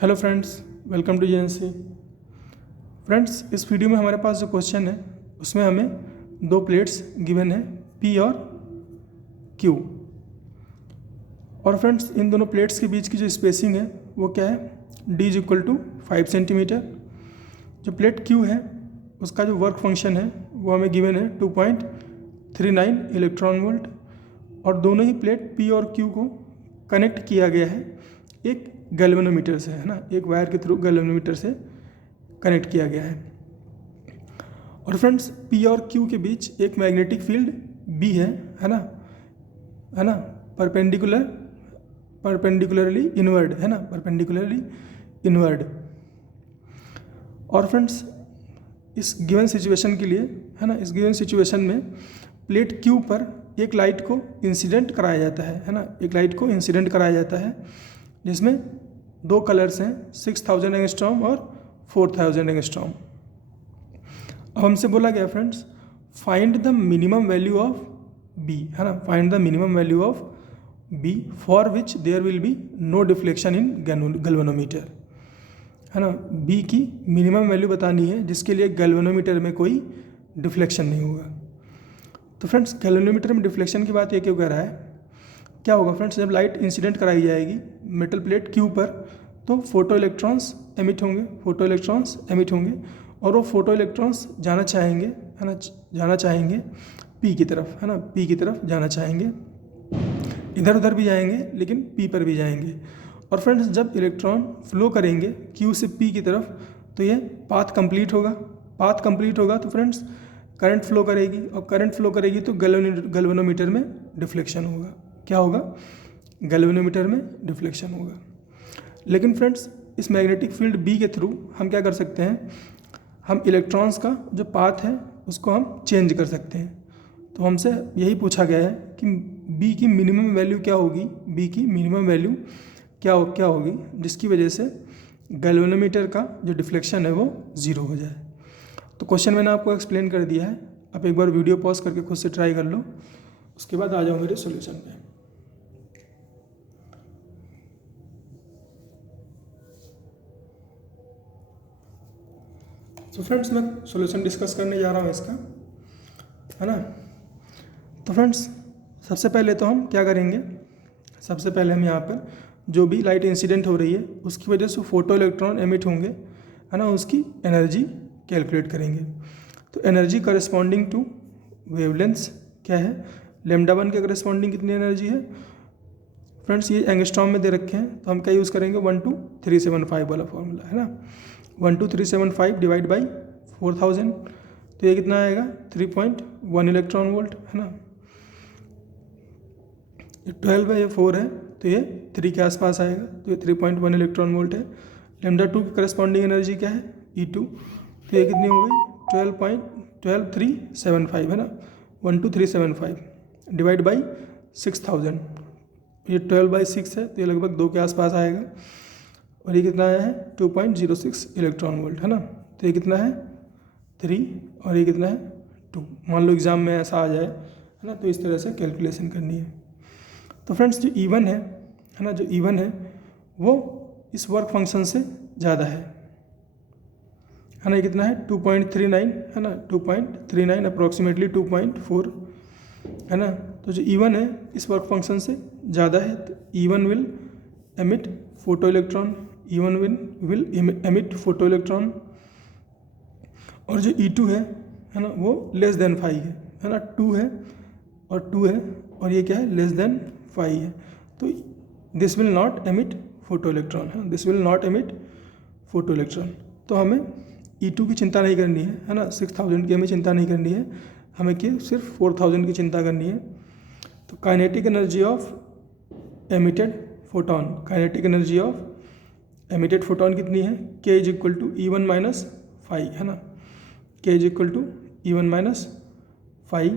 Hello friends, welcome to JNC. Friends, इस video में हमारे पास जो क्वेश्चन है उसमें हमें दो प्लेट्स गिवन है पी और क्यू। और फ्रेंड्स, इन दोनों प्लेट्स के बीच की जो स्पेसिंग है वो क्या है, d is equal to 5 centimetre. जो प्लेट क्यू है उसका जो वर्क फंक्शन है वो हमें गिवन है 2.39 इलेक्ट्रॉन वोल्ट। और दोनों ही प्लेट पी और क्यू को कनेक्ट किया गया है एक गैल्वेनोमीटर से, है ना, एक वायर के थ्रू गैल्वेनोमीटर से कनेक्ट किया गया है। और फ्रेंड्स, पी और क्यू के बीच एक मैग्नेटिक फील्ड बी है ना, परपेंडिकुलरली इनवर्ड, है ना, परपेंडिकुलरली इनवर्ड। और फ्रेंड्स, इस गिवन सिचुएशन के लिए, है ना, इस गिवन सिचुएशन में प्लेट क्यू पर एक लाइट को इंसिडेंट कराया जाता है ना, एक लाइट को इंसिडेंट कराया जाता है जिसमें दो कलर्स हैं, 6000 एंगस्ट्रॉम और 4000 एंगस्ट्रॉम। अब हमसे बोला गया friends, find the minimum value of B, है ना, find the minimum value of B for which there will be no deflection in galvanometer, है ना। बी की मिनिमम वैल्यू बतानी है जिसके लिए गैल्वेनोमीटर में कोई डिफ्लेक्शन नहीं होगा। तो फ्रेंड्स, गैल्वेनोमीटर में डिफ्लेक्शन की बात ये क्यों कह रहा है, क्या होगा फ्रेंड्स, जब लाइट इंसिडेंट कराई जाएगी मेटल प्लेट क्यू पर तो फोटो इलेक्ट्रॉन्स एमिट होंगे और वो फोटो इलेक्ट्रॉन्स जाना चाहेंगे, है ना, जाना चाहेंगे पी की तरफ, है ना, पी की तरफ जाना चाहेंगे। इधर उधर भी जाएंगे लेकिन पी पर भी जाएंगे। और फ्रेंड्स, जब इलेक्ट्रॉन फ्लो करेंगे क्यू से पी की तरफ तो ये पाथ कंप्लीट होगा तो फ्रेंड्स करंट फ्लो करेगी, और करंट फ्लो करेगी तो गैल्वेनोमीटर में डिफ्लेक्शन होगा। क्या होगा, गैल्वेनोमीटर में डिफ्लेक्शन होगा। लेकिन फ्रेंड्स, इस मैग्नेटिक फील्ड बी के थ्रू हम क्या कर सकते हैं, हम इलेक्ट्रॉन्स का जो पाथ है उसको हम चेंज कर सकते हैं। तो हमसे यही पूछा गया है कि बी की मिनिमम वैल्यू क्या होगी, बी की मिनिमम वैल्यू क्या होगी जिसकी वजह से गैल्वेनोमीटर का जो डिफ्लेक्शन है वो ज़ीरो हो जाए। तो क्वेश्चन मैंने आपको एक्सप्लेन कर दिया है, आप एक बार वीडियो पॉज करके खुद से ट्राई कर लो, उसके बाद आ जाओ मेरे सॉल्यूशन पे। तो फ्रेंड्स, मैं सॉल्यूशन डिस्कस करने जा रहा हूँ इसका, है ना। तो फ्रेंड्स, सबसे पहले तो हम क्या करेंगे, सबसे पहले हम यहाँ पर जो भी लाइट इंसिडेंट हो रही है उसकी वजह से फोटो इलेक्ट्रॉन एमिट होंगे, है ना, उसकी एनर्जी कैलकुलेट करेंगे। तो एनर्जी करस्पॉन्डिंग टू वेवलेंथ्स क्या है, λ1 के करस्पॉन्डिंग कितनी एनर्जी है फ्रेंड्स, ये एंगस्ट्रॉम में दे रखे हैं तो हम क्या यूज़ करेंगे 12375 वाला फॉर्मूला, है ना। 12375 डिवाइड बाई 4000 तो ये कितना आएगा 3.1 इलेक्ट्रॉन वोल्ट, है ना। ये 12 है, ये 4 है तो ये 3 के आसपास आएगा, तो ये 3.1 इलेक्ट्रॉन वोल्ट है। λ2 की करस्पॉन्डिंग एनर्जी क्या है E2, तो ये कितनी हो गई 12375, है ना, 12375 डिवाइड बाई 6000, ये 12/6 है तो ये लगभग 2 के आसपास आएगा। और ये कितना आया है 2.06 इलेक्ट्रॉन वोल्ट, है ना। तो ये कितना है 3 और ये कितना है 2। मान लो एग्ज़ाम में ऐसा आ जाए, है ना, तो इस तरह से कैलकुलेशन करनी है। तो फ्रेंड्स, जो E1 है ना, जो E1 है वो इस वर्क फंक्शन से ज़्यादा है ना। ये कितना है 2.39, है ना, 2.39 अप्रॉक्सीमेटली 2.4, है ना। तो जो E1 है इस वर्क फंक्शन से ज़्यादा है तो E1 will emit photo electron, E1 will emit photo electron. और जो E2 है ना, वो लेस देन 5 है ना, 2 है और 2 है और ये क्या है लेस देन 5 है, तो this will not emit photoelectron, है, this will not emit photoelectron. तो हमें E2 की चिंता नहीं करनी है ना, 6000 की हमें चिंता नहीं करनी है, हमें सिर्फ 4000 की चिंता करनी है। तो kinetic energy of emitted photon, kinetic energy of emitted photon कितनी है, K is equal to E1 minus 5, है ना, K is equal to E1 minus 5,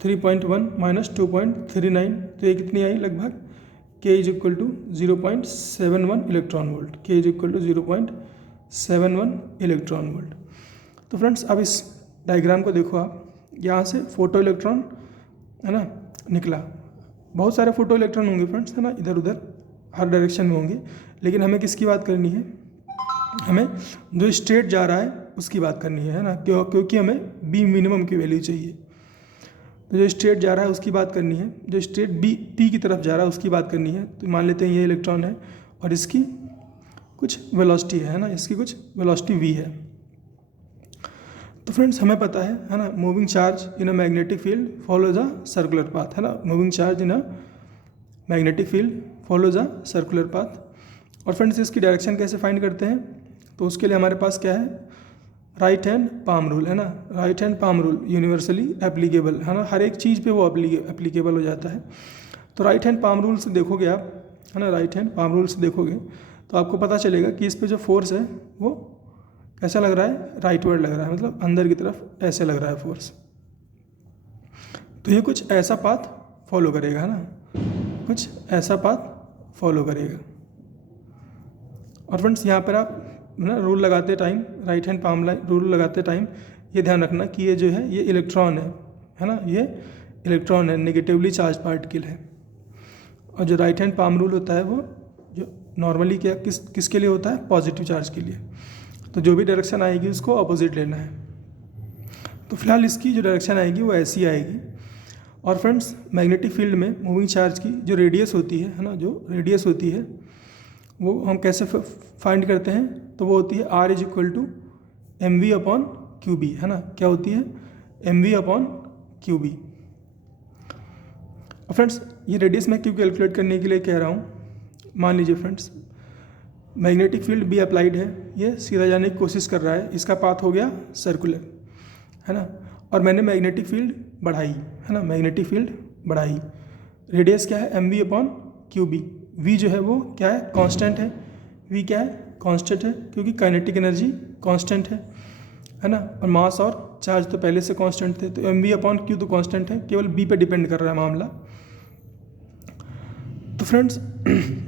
3.1 minus 2.39 तो ये कितनी आई लगभग K is equal to 0.71 electron volt, K is equal to 0.71 electron volt. तो फ्रेंड्स, अब इस डायग्राम को देखो आप, यहाँ से फोटो इलेक्ट्रॉन, है ना, निकला, बहुत सारे फोटो इलेक्ट्रॉन होंगे फ्रेंड्स, है ना, इधर उधर हर डायरेक्शन में होंगे, लेकिन हमें किसकी बात करनी है, हमें जो स्ट्रेट जा रहा है उसकी बात करनी है ना, क्योंकि हमें बी मिनिमम की वैल्यू चाहिए। तो जो स्ट्रेट जा रहा है उसकी बात करनी है, जो स्ट्रेट बी पी की तरफ जा रहा है उसकी बात करनी है। तो मान लेते हैं ये इलेक्ट्रॉन है और इसकी कुछ वेलोसिटी है ना, इसकी कुछ वेलोसिटी वी है। तो फ्रेंड्स हमें पता है ना, moving charge in a magnetic field follows a circular path, है ना, moving charge in a magnetic field follows a circular path. और फ्रेंड्स इसकी डायरेक्शन कैसे फाइंड करते हैं, तो उसके लिए हमारे पास क्या है, राइट हैंड पाम रूल, है ना, right hand palm rule universally applicable, है ना, हर एक चीज़ पे वो एप्लीकेबल हो जाता है। तो राइट हैंड पाम रूल से देखोगे आप, है ना, राइट हैंड पाम रूल से देखोगे तो आपको पता चलेगा कि इस पे जो फोर्स है वो कैसा लग रहा है, राइट वर्ड लग रहा है, मतलब अंदर की तरफ ऐसे लग रहा है फोर्स। तो ये कुछ ऐसा पाथ फॉलो करेगा, है ना, कुछ ऐसा पाथ फॉलो करेगा। और फ्रेंड्स यहाँ पर आप ना रूल लगाते time, right hand palm line rule लगाते टाइम ये ध्यान रखना कि ये जो है ये इलेक्ट्रॉन है ना, ये इलेक्ट्रॉन है, नेगेटिवली चार्ज पार्टिकल है। और जो राइट हैंड पाम रूल होता है वो जो नॉर्मली क्या किसके लिए होता है, पॉजिटिव चार्ज के लिए। तो जो भी डायरेक्शन आएगी उसको अपोजिट लेना है। तो फिलहाल इसकी जो डायरेक्शन आएगी वो ऐसी आएगी। और फ्रेंड्स मैग्नेटिक फील्ड में मूविंग चार्ज की जो रेडियस होती है ना, जो रेडियस होती है वो हम कैसे फाइंड करते हैं, तो वो होती है R is equal to m v upon q B, है ना, क्या होती है, m v upon q B. Friends ये रेडियस मैं क्यों कैलकुलेट करने के लिए कह रहा हूँ, मान लीजिए friends magnetic field be applied है, ये सीधा जाने की कोशिश कर रहा है, इसका पाथ हो गया सर्कुलर, है ना, और मैंने मैग्नेटिक फील्ड बढ़ाई, है ना, मैग्नेटिक फील्ड बढ़ाई, रेडियस क्या है, m v upon q B. V जो है वो क्या है, कांस्टेंट है, वी क्या है, कांस्टेंट है, क्योंकि काइनेटिक एनर्जी कांस्टेंट है ना, और मास और चार्ज तो पहले से कांस्टेंट थे। तो एम वी अपॉन क्यू तो कांस्टेंट है, केवल बी पे डिपेंड कर रहा है मामला। तो फ्रेंड्स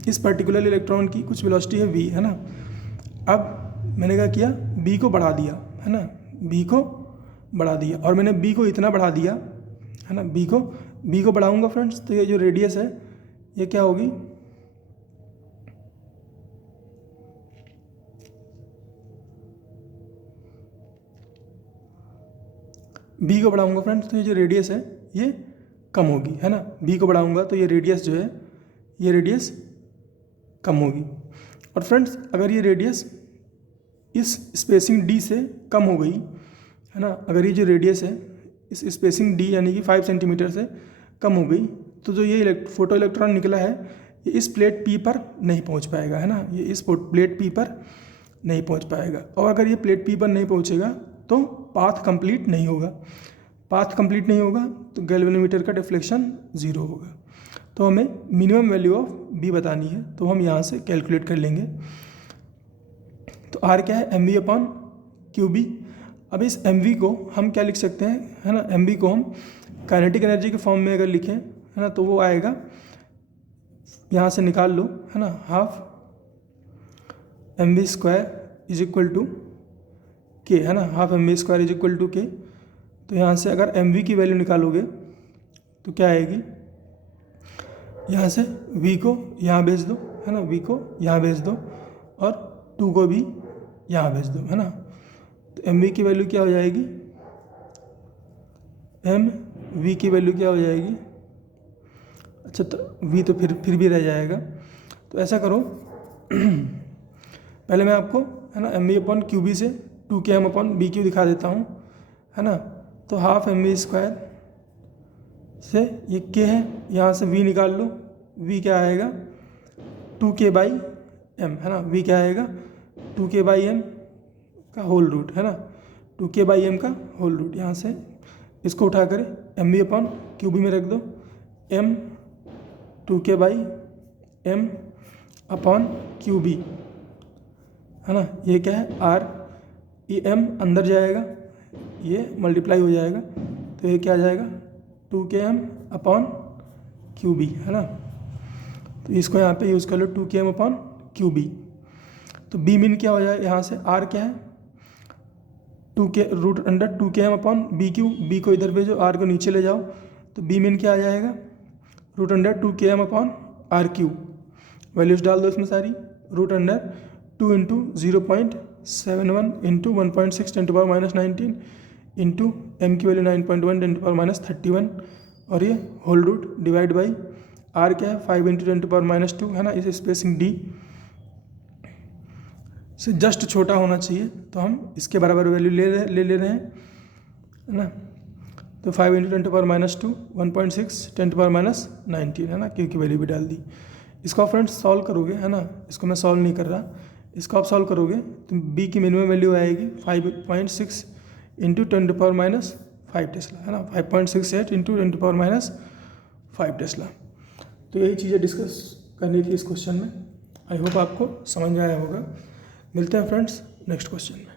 इस पर्टिकुलर इलेक्ट्रॉन की कुछ वेलोसिटी है वी, है ना। अब मैंने क्या किया, बी को बढ़ा दिया, है ना, बी को बढ़ा दिया, और मैंने बी को इतना बढ़ा दिया, है ना, बी को बढ़ाऊंगा फ्रेंड्स, तो ये जो रेडियस है ये क्या होगी, बी को बढ़ाऊंगा फ्रेंड्स, तो ये जो रेडियस है ये कम होगी, है ना, बी को बढ़ाऊंगा तो ये रेडियस जो है ये रेडियस कम होगी। और फ्रेंड्स अगर ये रेडियस इस स्पेसिंग डी से कम हो गई, है ना, अगर ये जो रेडियस है इस स्पेसिंग डी यानी कि 5 सेंटीमीटर से कम हो गई, तो जो ये फोटो इलेक्ट्रॉन निकला है ये इस प्लेट पी पर नहीं पहुंच पाएगा, है ना, ये इस प्लेट पी पर नहीं पहुंच पाएगा। और अगर ये प्लेट पी पर नहीं पहुंचेगा तो पाथ कंप्लीट नहीं होगा, पाथ कंप्लीट नहीं होगा तो गैल्वेनोमीटर का डिफ्लेक्शन 0 होगा। तो हमें मिनिमम वैल्यू ऑफ बी बतानी है, तो हम यहाँ से कैलकुलेट कर लेंगे। तो आर क्या है, m v upon q B. अब इस एम वी को हम क्या लिख सकते हैं, है ना, एम वी को हम काइनेटिक एनर्जी के फॉर्म में अगर लिखें, है ना, तो वो आएगा, यहाँ से निकाल लो, है ना, half m v square is equal to K, है ना, half m v square is equal to K. तो यहाँ से अगर एम वी की वैल्यू निकालोगे तो क्या आएगी, यहाँ से v को यहाँ भेज दो, है ना, v को यहाँ भेज दो और 2 को भी यहाँ भेज दो, है ना। तो एम वी की वैल्यू क्या हो जाएगी, एम वी की वैल्यू क्या हो जाएगी, अच्छा तो v तो फिर भी रह जाएगा। तो ऐसा करो पहले मैं आपको, है ना, m v upon q B से 2k m upon B Q दिखा देता हूँ, है ना। तो हाफ एम वी स्क्वायर से ये k है, यहाँ से v निकाल लो, v क्या आएगा 2k बाई m, है ना, v क्या आएगा 2k बाई m का होल रूट, है ना, 2k बाई m का होल रूट। यहाँ से इसको उठा कर m v upon q B में रख दो, m 2k by m upon q B, है ना, ये क्या है r, ये m अंदर जाएगा, ये मल्टीप्लाई हो जाएगा, तो ये क्या आ जाएगा 2k m upon q B, है ना। तो इसको यहाँ पे यूज़ कर लो 2k m upon q B. तो बी मीन क्या हो जाएगा, यहाँ से r क्या है 2k root under 2k m upon B q, B को इधर भेजो, r को नीचे ले जाओ, तो बी मीन क्या आ जाएगा root under 2k m upon r q. Values डाल दो इसमें सारी, root under 2 into 0.71 into 1.6 ten to power minus 19 into M की value 9.1 ten to power minus 31 और ये whole root divide by R क्या है 5 into ten to power minus 2 है ना, इस स्पेसिंग डी से जस्ट छोटा होना चाहिए, तो हम इसके बराबर वैल्यू ले रहे हैं, है ना। तो 5 into ten to power minus 2 1.6 ten to power minus 19 है ना, क्योंकि वैल्यू भी डाल दी। इसको आप फ्रेंड्स सॉल्व करोगे, है ना, इसको मैं सॉल्व नहीं कर रहा, इसको आप सॉल्व करोगे तो बी की मिनिमम वैल्यू आएगी 5.6 into ten to power minus 5 tesla, है ना, 5.68 into ten to power minus 5 tesla. तो यही चीज़ें डिस्कस करनी थी इस क्वेश्चन में। आई होप आपको समझ में आया होगा। मिलते हैं फ्रेंड्स नेक्स्ट क्वेश्चन में।